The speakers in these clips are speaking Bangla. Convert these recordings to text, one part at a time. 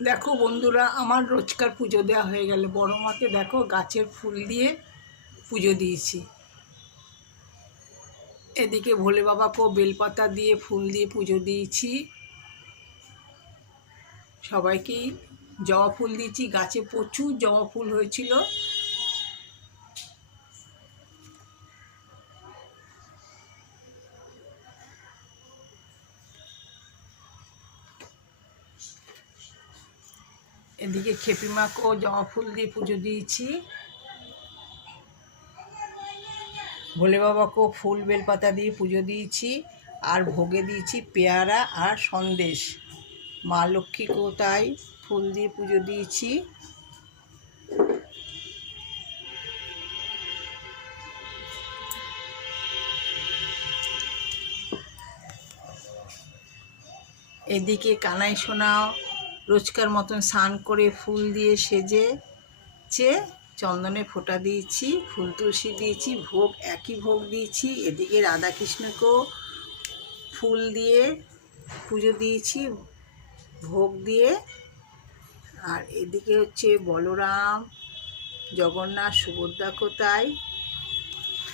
দেখো বন্ধুরা, আমার রোজকার পুজো দেওয়া হয়ে গেল। বড় মাকে দেখো গাছের ফুল দিয়ে পুজো দিয়েছি। এদিকে ভোলে বাবাকেও বেলপাতা দিয়ে ফুল দিয়ে পুজো দিয়েছি। সবাইকেই জবা ফুল দিয়েছি। গাছে প্রচুর জবা ফুল হয়েছিল। এদিকে খেপিমাকেও জবা ফুল দিয়ে পুজো দিয়েছি। ভোলে বাবাকেও ফুল বেলপাতা দিয়ে পুজো দিয়েছি। আর ভোগে দিয়েছি পেয়ারা আর সন্দেশ। মা লক্ষ্মীকেও তাই ফুল দিয়ে পুজো দিয়েছি। এদিকে কানাই সোনাও রোজকার মতন স্নান করে ফুল দিয়ে সেজেছে। চন্দনে ফোঁটা দিয়েছি, ফুল তুলসী দিয়েছি, ভোগ একই ভোগ দিয়েছি। এদিকে রাধাকৃষ্ণকেও ফুল দিয়ে পুজো দিয়েছি, ভোগ দিয়ে। আর এদিকে হচ্ছে বলরাম, জগন্নাথ, সুভদ্রা কোথায়।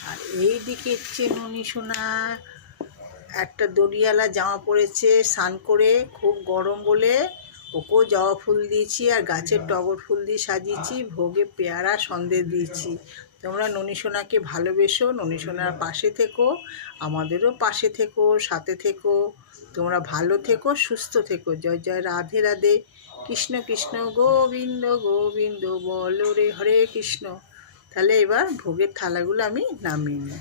আর এই দিকে হচ্ছে ননী সোনা একটা দড়িয়ালা জামা পরেছে স্নান করে, খুব গরম বলে ওকেও জবা ফুল দিয়েছি আর গাছের টগর ফুল দিয়ে সাজিয়েছি। ভোগে পেয়ারা সন্দেশ দিয়েছি। তোমরা ননী সোনাকে ভালোবেসো, ননী সোনার পাশে থেকো, আমাদেরও পাশে থেকো, সাথে থেকো। তোমরা ভালো থেকো, সুস্থ থেকো। জয় জয় রাধে রাধে। কৃষ্ণ কৃষ্ণ গোবিন্দ গোবিন্দ বল রে হরে কৃষ্ণ। তাহলে এবার ভোগের থালাগুলো আমি নামিয়ে নিই।